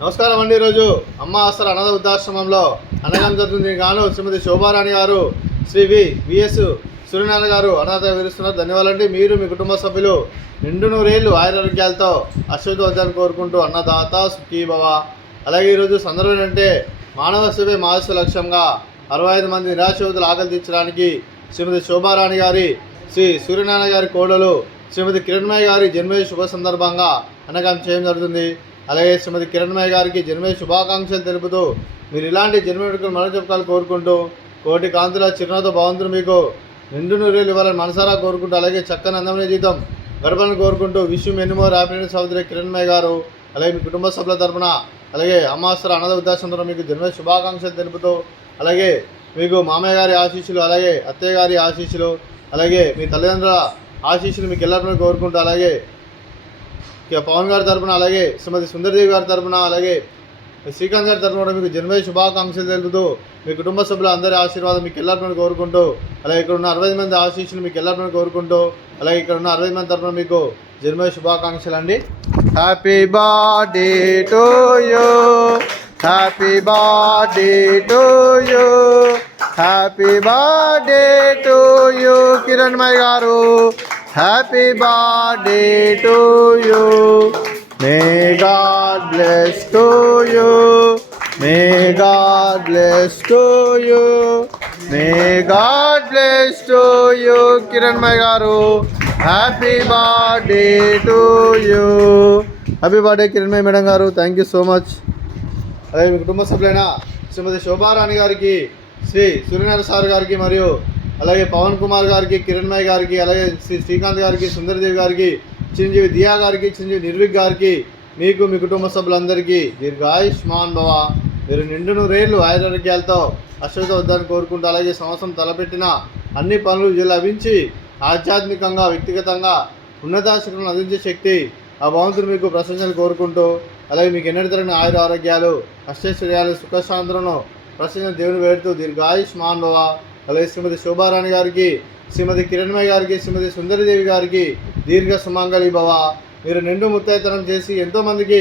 నమస్కారం అండి. ఈరోజు అమ్మ ఆసరా అనాథ వృద్ధాశ్రమంలో అన్నదానం జరుగుతుంది. గాను శ్రీమతి శోభారాణి గారు, శ్రీ విఎస్ సూర్యనారాయణ గారు అనాథ వివరిస్తున్నారు. ధన్యవాదాలండి. మీరు మీ కుటుంబ సభ్యులు నిండు నూరేళ్లు ఆయురారోగ్యాలతో అశ్వద్ధాన్ని కోరుకుంటూ అన్నదాత సుఖీభవ. అలాగే ఈరోజు సందర్భం ఏంటంటే మానవ సేవే మానవ లక్ష్యంగా 65 మంది నిరాశ్రయుతులు ఆకలి తీర్చడానికి శ్రీమతి శోభారాణి గారి, శ్రీ సూర్యనారాయణ గారి కోడలు శ్రీమతి కిరణ్మయ్య గారి జన్మదిన శుభ సందర్భంగా అన్నదానం చేయడం జరుగుతుంది. అలాగే శ్రీమతి కిరణ్మయ్య గారికి జన్మదిన శుభాకాంక్షలు తెలుపుతూ మీరు ఇలాంటి జన్మదిన మరో చెప్పుకోవాలి కోరుకుంటూ కోటి కాంతుల చిరునవ్వుతో భగవంతుడు మీకు నిండు నూరేళ్ళు ఇవ్వాలని మనసారా కోరుకుంటూ అలాగే చక్కని అందమైన జీవితం గడపాలని కోరుకుంటూ విష్ మెనీ మోర్ హ్యాపీనెస్ సహోదరి కిరణ్మయ్య గారు అలాగే మీ కుటుంబ సభ్యుల తరపున అలాగే అమ్మ ఆసరా అనాథ వృద్ధాశ్రమంలో మీకు జన్మదిన శుభాకాంక్షలు తెలుపుతూ అలాగే మీకు మామయ్య గారి ఆశీస్సులు అలాగే అత్తయ్య గారి ఆశీస్సులు అలాగే మీ తల్లిదండ్రుల ఆశీస్సులు మీకు ఎల్లప్పుడూ కోరుకుంటూ అలాగే పవన్ గారి తరపున అలాగే శ్రీమతి సుందరదేవి గారి తరపున అలాగే శ్రీకాంత్ గారి తరపున మీకు జన్మదిన శుభాకాంక్షలు తెలుపుతూ మీ కుటుంబ సభ్యులు అందరి ఆశీర్వాదం మీకు ఎల్లప్పుడూ కోరుకుంటూ అలాగే ఇక్కడ ఉన్న 60 మంది ఆశీస్సులు మీకు ఎల్లప్పుడూ కోరుకుంటూ అలాగే ఇక్కడ ఉన్న 60 మంది తరపున మీకు జన్మదిన శుభాకాంక్షలు అండి. Happy birthday to you, happy birthday to you, happy birthday to you Kiranmayya గారు, happy birthday to you. May God bless to you, may God bless to you, may God bless to you Kiranmayya గారు, happy birthday to you. Happy birthday Kiranmayya madam గారు, thank you so much. అలాగే మీ కుటుంబ సభ్యులైన శ్రీమతి శోభారాణి గారికి, Shri Suryanarayana sir గారికి మరియు అలాగే పవన్ కుమార్ గారికి, కిరణ్మయ్య గారికి, అలాగే శ్రీకాంత్ గారికి, సుందరదేవి గారికి, చిరంజీవి దియా గారికి, చిరంజీవి నిర్విక్ గారికి, మీకు మీ కుటుంబ సభ్యులందరికీ దీర్ఘాయుష్మాన్ భవ. మీరు నిండు నూరేళ్లు ఆయురారోగ్యాలతో అశ్వత వద్దని కోరుకుంటూ అలాగే సంవత్సరం తలపెట్టిన అన్ని పనులు లభించి ఆధ్యాత్మికంగా వ్యక్తిగతంగా ఉన్నతాశక్తులను అందించే శక్తి ఆ భగవంతుడు మీకు ప్రశంసలు కోరుకుంటూ అలాగే మీకు ఎన్నటి తరగని ఆయుర ఆరోగ్యాలు అష్టైశ్వర్యాలు సుఖశాంతులను ప్రశంస దేవుని వేడుతూ దీర్ఘాయుష్మాన్ భవ. అలాగే శ్రీమతి శోభారాణి గారికి, శ్రీమతి కిరణ్మయ్య గారికి, శ్రీమతి సుందరదేవి గారికి దీర్ఘ సుమంగళి భవ. మీరు నిండు ముత్తైతనం చేసి ఎంతోమందికి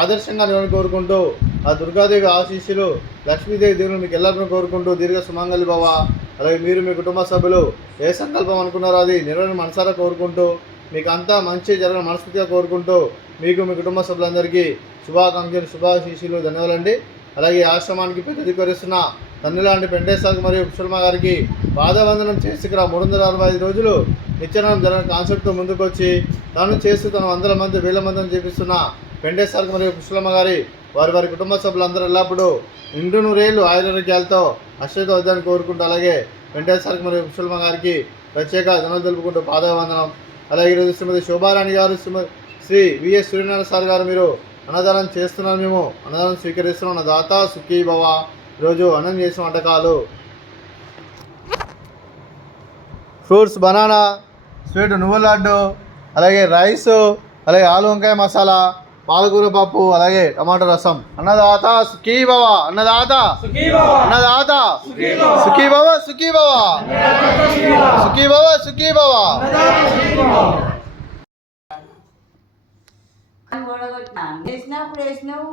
ఆదర్శంగా నిలవని కోరుకుంటూ ఆ దుర్గాదేవి ఆశీస్సులు లక్ష్మీదేవి దేవుని మీకు ఎల్లప్పుడూ కోరుకుంటూ దీర్ఘ సుమంగళి భవ. అలాగే మీరు మీ కుటుంబ సభ్యులు ఏ సంకల్పం అనుకున్నారో అది నెరవేరని మనసారా కోరుకుంటూ మీకు అంతా మంచి జరగని మనస్ఫూర్తిగా కోరుకుంటూ మీకు మీ కుటుంబ సభ్యులందరికీ శుభాకాంక్షలు శుభాశీస్సులు ధన్యవాదాలండి. అలాగే ఆశ్రమానికి పెద్ద దిక్కువరిస్తున్న తన్నులాంటి పెండేశ్వర్ మరియు పుష్పమ్మ గారికి పాదవందనం చేసి ఇక్కడ 365 రోజులు నిత్యానందం జరగని కాన్సెప్ట్తో ముందుకొచ్చి తను చేస్తూ తను 100 మంది 1000 మందిని చేపిస్తున్న పెండేశ్వర్ మరియు పుష్పమ్మ గారి వారి కుటుంబ సభ్యులందరూ ఎల్లప్పుడూ నిండు నూరేళ్లు ఆయురారోగ్యాలతో అశ్వత వద్దని కోరుకుంటూ అలాగే పెండేశ్వర్ మరియు పుష్పమ్మ గారికి ప్రత్యేక ధన్యవాదాలు తెలుపుకుంటూ పాదవందనం. అలాగే ఈరోజు శ్రీమతి శోభారాణి గారు, శ్రీ విఎస్ సూర్యనారాయణ సార్ గారు మీరు అన్నదానం చేస్తున్నారు, మేము అన్నదానం స్వీకరిస్తున్నాం. అన్నదాత సుఖీభవ. ఈరోజు అన్నం చేసిన వంటకాలు ఫ్రూట్స్, బనానా, స్వీట్ నువ్వుల లడ్డు, అలాగే రైస్, అలాగే ఆలు వంకాయ మసాలా, పాలకూర పప్పు, అలాగే టమాటో రసం. అన్నదాత సుఖీభవ, అన్నదాత అన్నదాత సుఖీభవ, సుఖీభవ, సుఖీభవ, సుఖీభవ. వేసినావు